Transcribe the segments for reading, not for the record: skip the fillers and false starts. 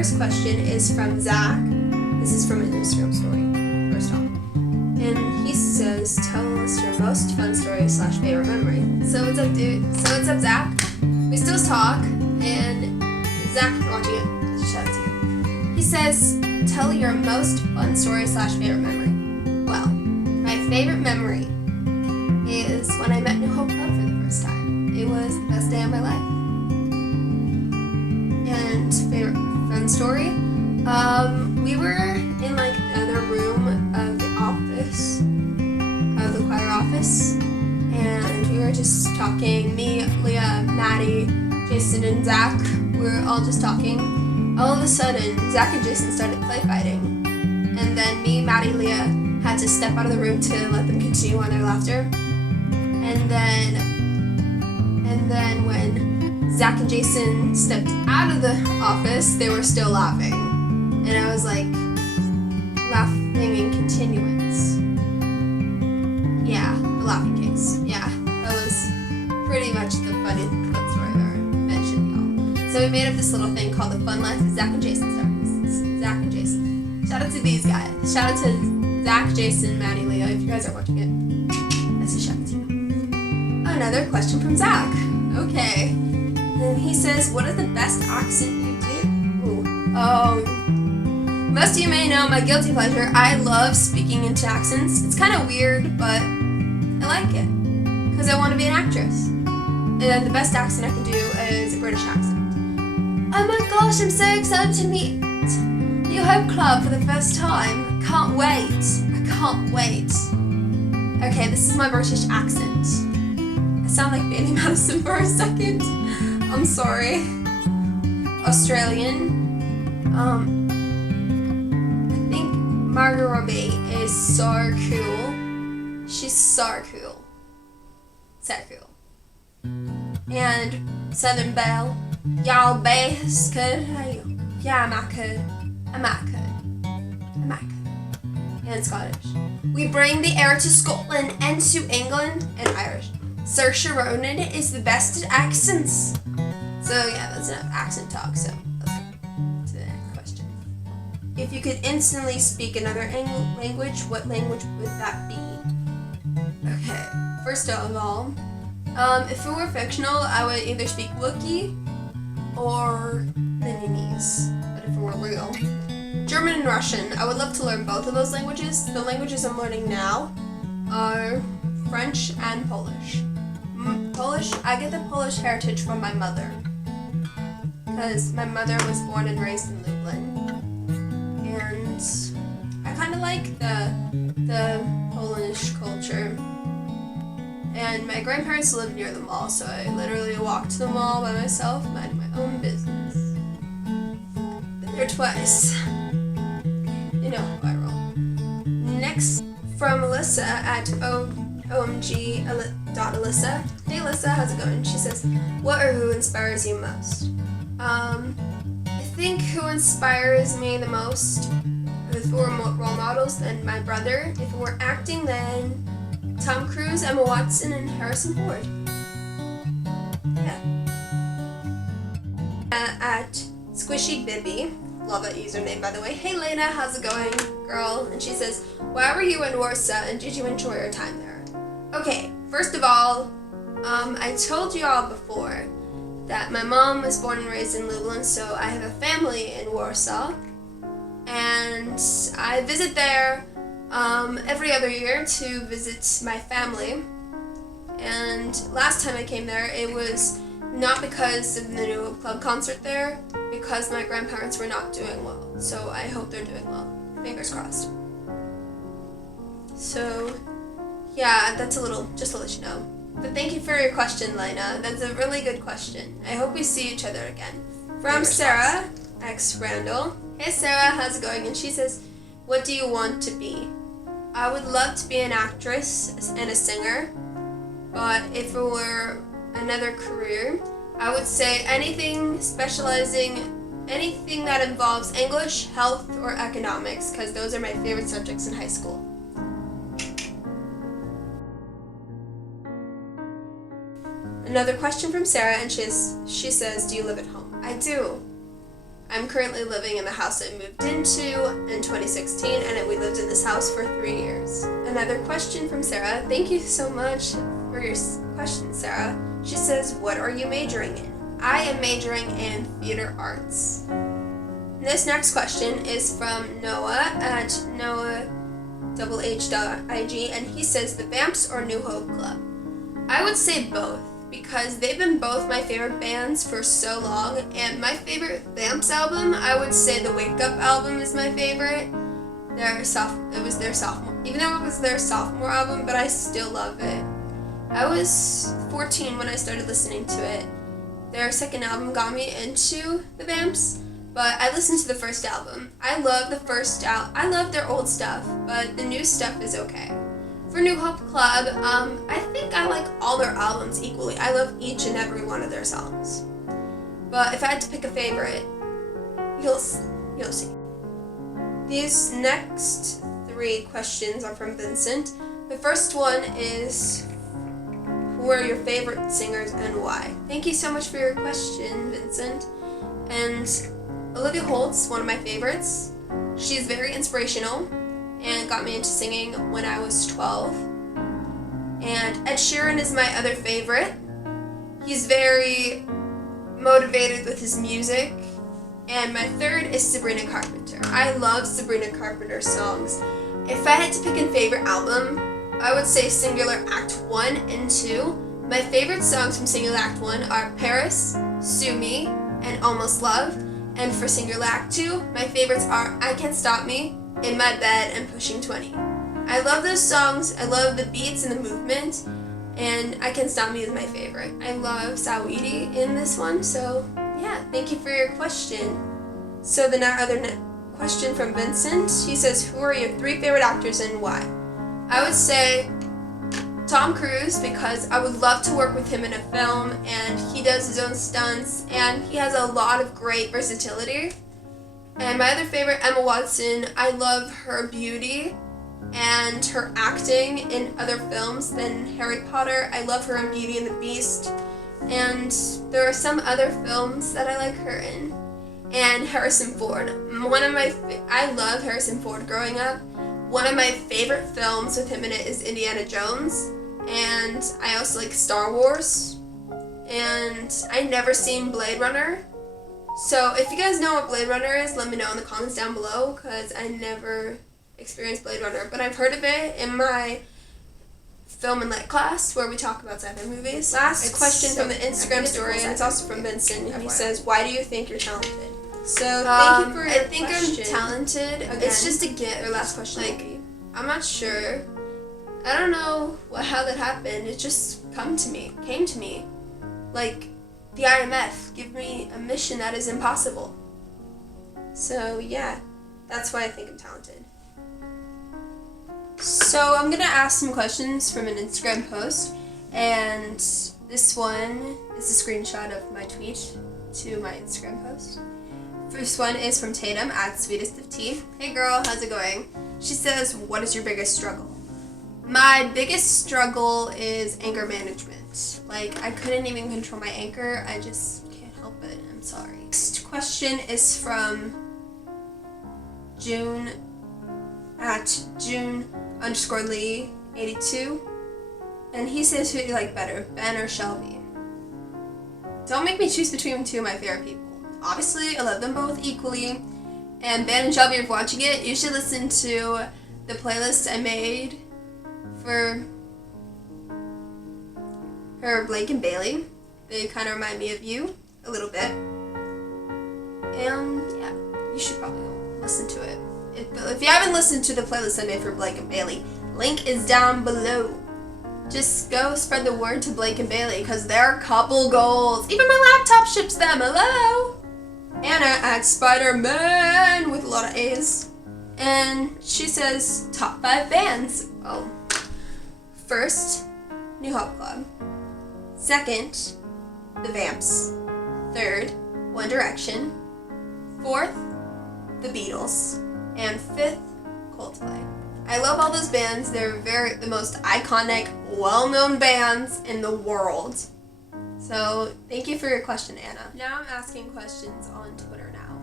first question is from Zach. This is from an Instagram story, first off. And he says, tell us your most fun story / favorite memory. So what's up, dude? So what's up, Zach? We still talk, and Zach, if you're watching it, shout out to you. He says, tell your most fun story / favorite memory. Well, my favorite memory is when I met New Hope Club for the first time. It was the best day of my life. And favorite fun story? We were in like another room of the office, of the choir office, and we were just talking. Me, Leah, Maddie, Jason, and Zach, we were all just talking. All of a sudden, Zach and Jason started play fighting. And then me, Maddie, Leah had to step out of the room to let them continue on their laughter. And then when Zach and Jason stepped out of the office, they were still laughing. And I was like, laughing in continuance. Yeah, the laughing case. Yeah, that was pretty much the fun story I ever mentioned, y'all. So we made up this little thing called the Fun Life of Zach and Jason stories. Zach and Jason. Shout out to these guys. Shout out to Zach, Jason, Maddie, Leah. If you guys are watching it, that's a shout out to you. Another question from Zach. Okay. And he says, what is the best accent you do? Most of you may know my guilty pleasure. I love speaking into accents. It's kind of weird, but I like it. Because I want to be an actress. And the best accent I can do is a British accent. Oh my gosh, I'm so excited to meet New Hope Club for the first time. I can't wait. I can't wait. Okay, this is my British accent. I sound like Bailey Madison for a second. I'm sorry. Australian. I think Margot Robbie is so cool. She's so cool. So cool. And Southern Belle. Y'all best could. Yeah, I'm not good. And Scottish. We bring the air to Scotland and to England, and Irish. Saoirse Ronan is the best at accents. So yeah, that's enough accent talk, so let's go to the next question. If you could instantly speak another language, what language would that be? Okay, first of all, if it were fictional, I would either speak Wookiee or Vietnamese, but if it were real, German and Russian. I would love to learn both of those languages. The languages I'm learning now are French and Polish. Polish, I get the Polish heritage from my mother, because my mother was born and raised in Lublin, and I kind of like the Polish culture. And my grandparents lived near the mall, so I literally walked to the mall by myself, minding my own business. Been there twice. You know how I roll. Next, from Alyssa at OMG Alyssa. Hey Alyssa, how's it going? She says, what or who inspires you most? I think who inspires me the most, if it were role models, then my brother. If it were acting, then Tom Cruise, Emma Watson, and Harrison Ford. Yeah. At Squishy Bibby, love that username by the way. Hey Lena, how's it going, girl? And she says, why were you in Warsaw and did you enjoy your time there? Okay, first of all, I told you all before that my mom was born and raised in Lublin, so I have a family in Warsaw, and I visit there every other year to visit my family. And last time I came there, it was not because of the New Hope Club concert there, because my grandparents were not doing well. So I hope they're doing well. Fingers crossed. So yeah, that's just to let you know. But thank you for your question, Lena. That's a really good question. I hope we see each other again. From Sarah, ex-Randall. Hey Sarah, how's it going? And she says, what do you want to be? I would love to be an actress and a singer, but if it were another career, I would say anything that involves English, health, or economics, because those are my favorite subjects in high school. Another question from Sarah, and she says, do you live at home? I do. I'm currently living in the house I moved into in 2016, and we lived in this house for 3 years. Another question from Sarah. Thank you so much for your question, Sarah. She says, what are you majoring in? I am majoring in theater arts. This next question is from Noah at noah.h.ig, and he says, the Vamps or New Hope Club? I would say both, because they've been both my favorite bands for so long, and my favorite Vamps album, I would say the Wake Up album is my favorite. It was their sophomore, even though it was their sophomore album, but I still love it. I was 14 when I started listening to it. Their second album got me into the Vamps, but I listened to the first album. I love I love their old stuff, but the new stuff is okay. For New Hope Club, I think I like all their albums equally. I love each and every one of their songs. But if I had to pick a favorite, you'll see. These next 3 questions are from Vincent. The first one is, who are your favorite singers and why? Thank you so much for your question, Vincent. And Olivia Holt's one of my favorites. She's very inspirational and got me into singing when I was 12. And Ed Sheeran is my other favorite. He's very motivated with his music. And my third is Sabrina Carpenter. I love Sabrina Carpenter's songs. If I had to pick a favorite album, I would say Singular Act 1 and 2. My favorite songs from Singular Act 1 are Paris, Sue Me, and Almost Love. And for Singular Act 2, my favorites are I Can't Stop Me, In My Bed, and Pushing 20. I love those songs. I love the beats and the movement. And I Can't Stop Me is my favorite. I love Saweetie in this one, so yeah, thank you for your question. So the other question from Vincent, he says, who are your 3 favorite actors and why? I would say Tom Cruise, because I would love to work with him in a film, and he does his own stunts, and he has a lot of great versatility. And my other favorite, Emma Watson, I love her beauty and her acting in other films than Harry Potter. I love her in Beauty and the Beast. And there are some other films that I like her in. And Harrison Ford. I love Harrison Ford growing up. One of my favorite films with him in it is Indiana Jones. And I also like Star Wars. And I've never seen Blade Runner. So if you guys know what Blade Runner is, let me know in the comments down below, because I never experienced Blade Runner. But I've heard of it in my film and lit class where we talk about sci-fi movies. Last question from the Instagram story, and it's also from Vincent, and he says, why do you think you're talented? So thank you for your question. I think I'm talented. Again. It's just a gift. Or last question. I'm not sure. I don't know how that happened. It just came to me. Like the IMF, give me a mission that is impossible. So yeah, that's why I think I'm talented. So I'm gonna ask some questions from an Instagram post, and this one is a screenshot of my tweet to my Instagram post. First one is from Tatum at Sweetest of Tea. Hey girl, how's it going? She says, what is your biggest struggle? My biggest struggle is anger management. Like, I couldn't even control my anger. I just can't help it. I'm sorry. Next question is from June at June_Lee82. And he says, who do you like better, Ben or Shelby? Don't make me choose between 2 of my favorite people. Obviously, I love them both equally. And Ben and Shelby, if you're watching it, you should listen to the playlist I made for her, Blake and Bailey. They kind of remind me of you a little bit. And yeah, you should probably listen to it. If you haven't listened to the playlist I made for Blake and Bailey, link is down below. Just go spread the word to Blake and Bailey, because they're couple goals. Even my laptop ships them. Hello! Anna at Spider-Man with a lot of A's. And she says, top 5 bands. Oh. First, New Hope Club. Second, The Vamps. Third, One Direction. Fourth, The Beatles. And fifth, Coldplay. I love all those bands. They're the most iconic, well-known bands in the world. So, thank you for your question, Anna. Now I'm asking questions on Twitter now.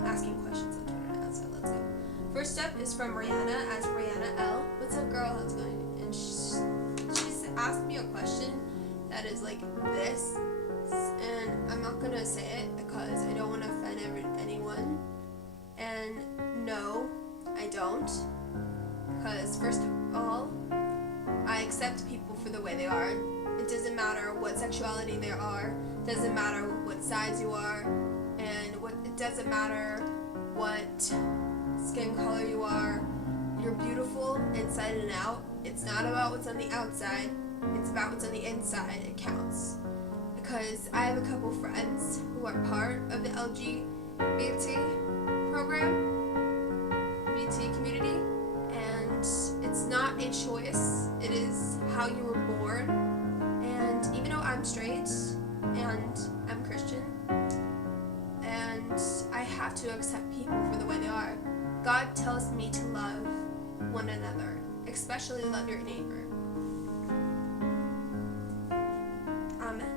asking questions on Twitter now, so let's go. First up is from Rihanna, as Rihanna L. What's up, girl? How's it going? And she's asked me a question that is like this, and I'm not gonna say it because I don't want to offend anyone. And no, I don't, because first of all, I accept people for the way they are. It doesn't matter what sexuality they are, doesn't matter what size you are, and it doesn't matter what skin color you are. You're beautiful inside and out. It's not about what's on the outside, it's about what's on the inside. It counts. Because I have a couple friends who are part of the LGBT program, BT community, and it's not a choice, it is how you were born. And even though I'm straight and I'm Christian and I have to accept people for the way they are, God tells me to love one another, especially love your neighbor. Amen.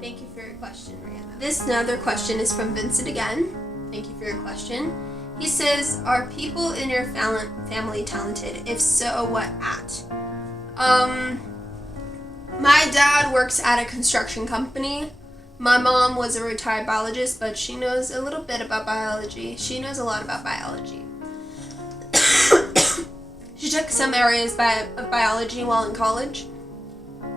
Thank you for your question, Rihanna. This another question is from Vincent again. Thank you for your question. He says, are people in your family talented? If so, what at? My dad works at a construction company. My mom was a retired biologist, but she knows a little bit about biology. She knows a lot about biology. She took some areas of biology while in college.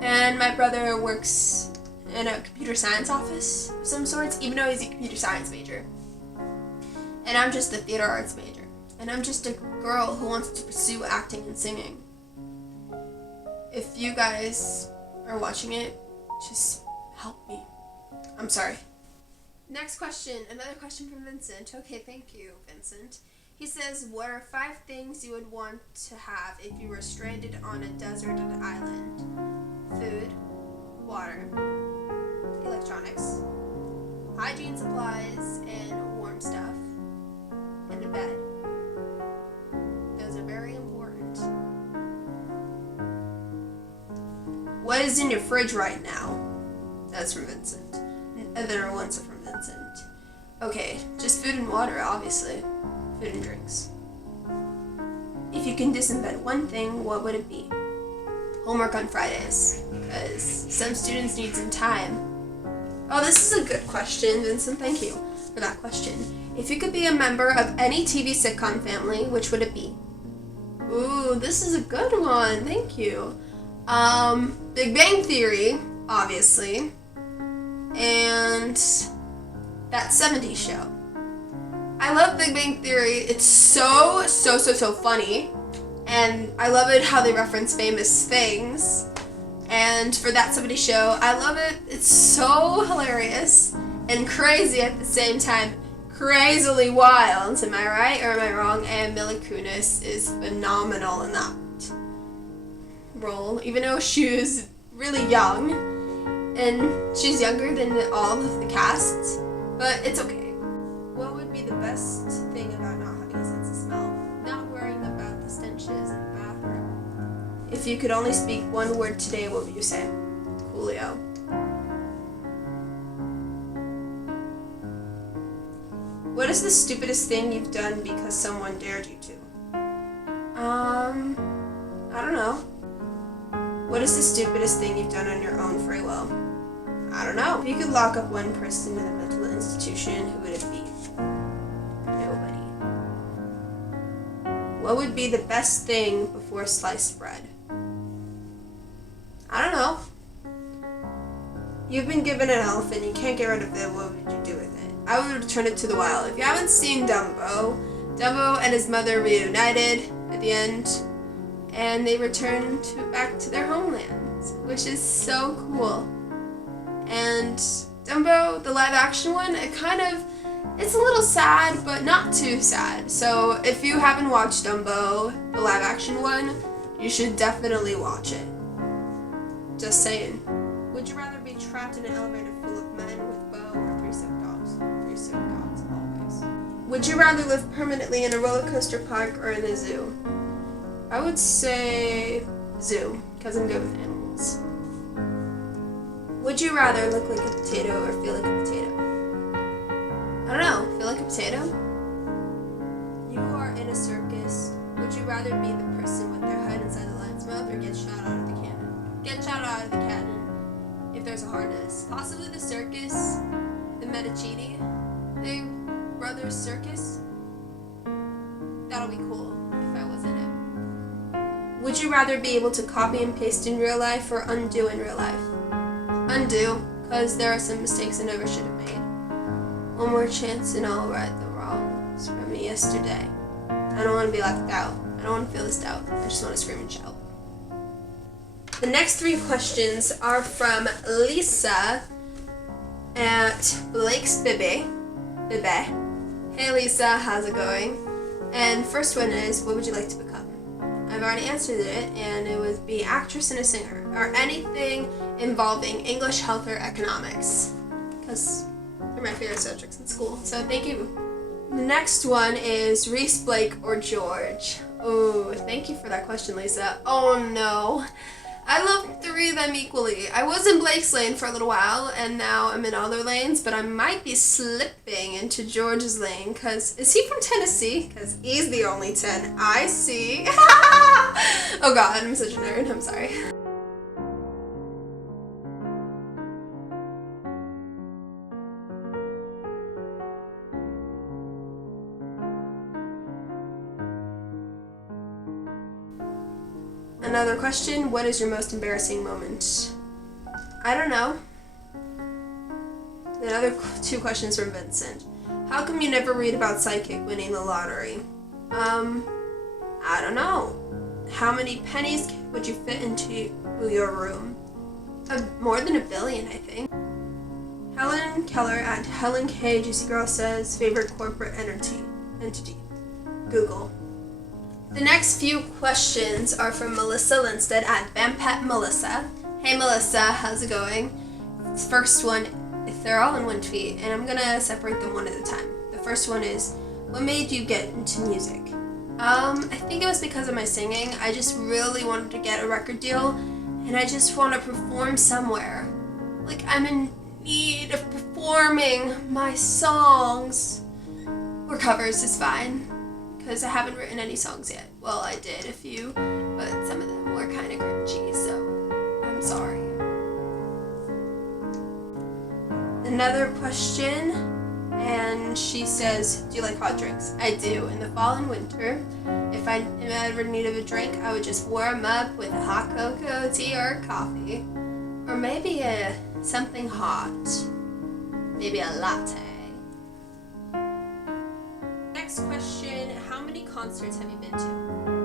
And my brother works in a computer science office of some sorts, even though he's a computer science major. And I'm just a theater arts major. And I'm just a girl who wants to pursue acting and singing. If you guys are watching it, just help me. I'm sorry. Next question, another question from Vincent. Okay, thank you, Vincent. He says, what are 5 things you would want to have if you were stranded on a desert island? Food, water, electronics, hygiene supplies, and warm stuff, and a bed. Those are very important. What is in your fridge right now? That's from Vincent. Other ones are from Vincent. Okay, just food and water, obviously. Food and drinks. If you can disinvent one thing, what would it be? Homework on Fridays, because some students need some time. Oh, this is a good question, Vincent. Thank you for that question. If you could be a member of any TV sitcom family, which would it be? Ooh, this is a good one. Thank you. Big Bang Theory, obviously, and that 70s show. I love Big Bang Theory. It's so funny, and I love it how they reference famous things. And for that 70s show, I love it. It's so hilarious and crazy at the same time. Crazily wild, am I right or am I wrong? And Mila Kunis is phenomenal in that role, even though she was really young, and she's younger than all of the cast, but it's okay. What would be the best thing about not having a sense of smell? Not worrying about the stenches in the bathroom. If you could only speak one word today, what would you say? Coolio. What is the stupidest thing you've done because someone dared you to? I don't know. What is the stupidest thing you've done on your own free will? I don't know. If you could lock up one person in a mental institution, who would it be? Nobody. What would be the best thing before sliced bread? I don't know. You've been given an elephant, you can't get rid of it, what would you do with it? I would return it to the wild. If you haven't seen Dumbo and his mother reunited at the end, and they returned back to their homeland, which is so cool. And Dumbo, the live action one, it's a little sad, but not too sad. So if you haven't watched Dumbo, the live action one, you should definitely watch it. Just saying. Would you rather be trapped in an elevator full of men with bow or 3 sick dogs? 3 sick dogs, always. Would you rather live permanently in a roller coaster park or in a zoo? I would say zoo, because I'm good with animals. Would you rather look like a potato or feel like a potato? I don't know, feel like a potato? You are in a circus. Would you rather be the person with their head inside the lion's mouth or get shot out of the cannon? Get shot out of the cannon if there's a harness. Possibly the circus, the Medici, the Brothers Circus. That'll be cool if I was in it. Would you rather be able to copy and paste in real life or undo in real life? Undo, because there are some mistakes I never should have made. One more chance and I'll right the wrongs from me yesterday. I don't want to be left out. I don't want to feel this doubt. I just want to scream and shout. The next 3 questions are from Lisa at Blake's Bibby. Hey Lisa, how's it going? And first one is, what would you like to become? I've already answered it, and it would be actress and a singer, or anything involving English, health, or economics, because they're my favorite subjects in school, so thank you. The next one is Reese, Blake, or George. Oh, thank you for that question, Lisa. Oh no. I love 3 of them equally. I was in Blake's lane for a little while, and now I'm in other lanes, but I might be slipping into George's lane, because is he from Tennessee? Because he's the only 10 I see. Oh god, I'm such a nerd. I'm sorry. Another question, what is your most embarrassing moment? I don't know. Another 2 questions from Vincent. How come you never read about Psychic winning the lottery? I don't know. How many pennies would you fit into your room? More than 1 billion, I think. Helen Keller at Helen K. Juicy Girl says, favorite corporate entity? Google. The next few questions are from Melissa Lindstedt at Vampet Melissa. Hey Melissa, how's it going? First one, if they're all in one tweet, and I'm gonna separate them one at a time. The first one is, what made you get into music? I think it was because of my singing. I just really wanted to get a record deal, and I just want to perform somewhere. Like, I'm in need of performing my songs. Or covers is fine. Because I haven't written any songs yet. Well, I did a few, but some of them were kind of cringy, so I'm sorry. Another question, and she says, do you like hot drinks? I do. In the fall and winter, if I ever needed a drink, I would just warm up with a hot cocoa, tea, or coffee. Or maybe something hot. Maybe a latte. Next question, how many concerts have you been to?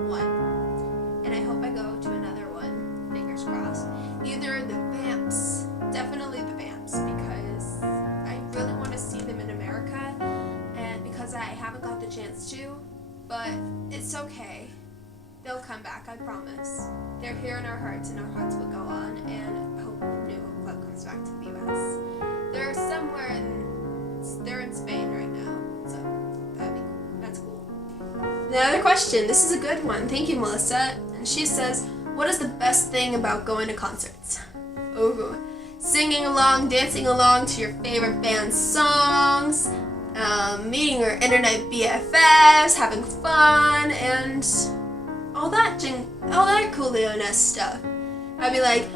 1. And I hope I go to another one, fingers crossed. Either the Vamps, definitely the Vamps, because I really want to see them in America, and because I haven't got the chance to, but it's okay. They'll come back, I promise. They're here in our hearts, and our hearts will go on, and I hope New Hope Club comes back to the US. They're somewhere they're in Spain right now, so that'd be cool. That's cool. Another question. This is a good one. Thank you, Melissa. And she says, what is the best thing about going to concerts? Oh, singing along, dancing along to your favorite band's songs, meeting your internet BFFs, having fun, and all that Coolio-ness stuff. I'd be like,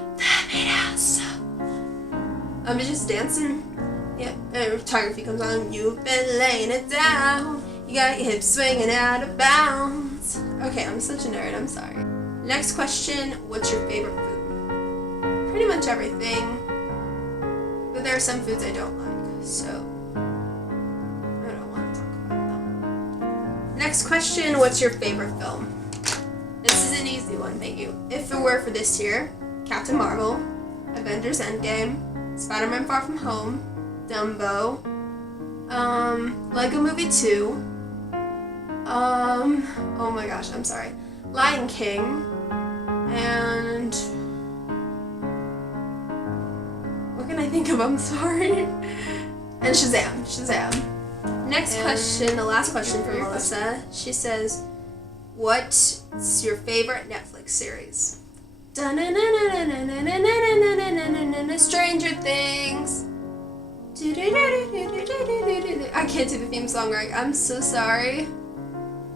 I'm just dancing. Yep, and photography comes on. You've been laying it down. You got your hips swinging out of bounds. Okay, I'm such a nerd. I'm sorry. Next question, what's your favorite food? Pretty much everything. But there are some foods I don't like, so I don't want to talk about them. Next question, what's your favorite film? This is an easy one, thank you. If it were for this year, Captain Marvel, Avengers Endgame, Spider-Man Far From Home, Dumbo, Lego Movie 2, oh my gosh, I'm sorry, Lion King, and what can I think of? I'm sorry. And Shazam. Next question, the last question from Melissa. She says, what's your favorite Netflix series? Stranger Things. I can't do the theme song right. I'm so sorry.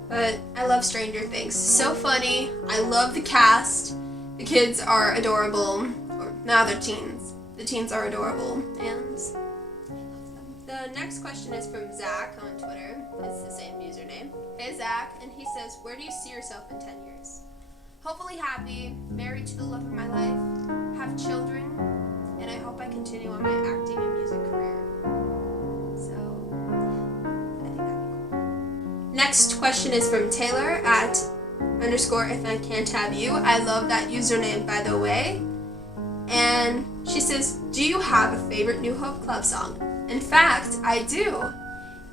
But I love Stranger Things. So funny. I love the cast. The kids are adorable. Or now they're teens. The teens are adorable. And I love them. The next question is from Zach on Twitter. It's the same username. Hey Zach. And he says, where do you see yourself in 10 years? Hopefully happy, married to the love of my life, have children, and I hope I continue on my acting and music career. So, I think that'd be cool. Next question is from Taylor at _if I can't have you. I love that username, by the way. And she says, do you have a favorite New Hope Club song? In fact, I do.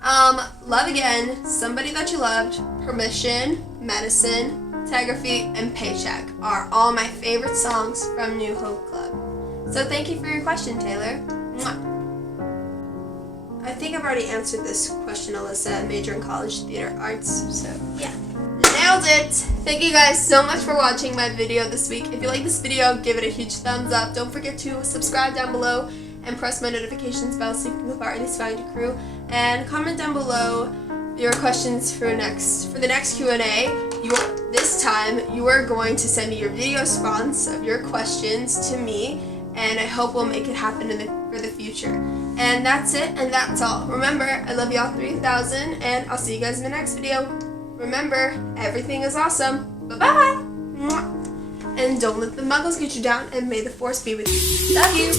Love Again, Somebody That You Loved, Permission, Medicine, Telegraphy, and Paycheck are all my favorite songs from New Hope Club. So thank you for your question, Taylor. Mwah. I think I've already answered this question, Alyssa. I major in college theater arts, so yeah. Nailed it! Thank you guys so much for watching my video this week. If you like this video, give it a huge thumbs up. Don't forget to subscribe down below and press my notifications bell so you can be part of this Find Crew. And comment down below your questions for the next Q&A. This time, you are going to send me your video response of your questions to me, and I hope we'll make it happen for the future. And that's it, and that's all. Remember, I love y'all 3000, and I'll see you guys in the next video. Remember, everything is awesome. Bye-bye! And don't let the Muggles get you down, and may the Force be with you. Love you!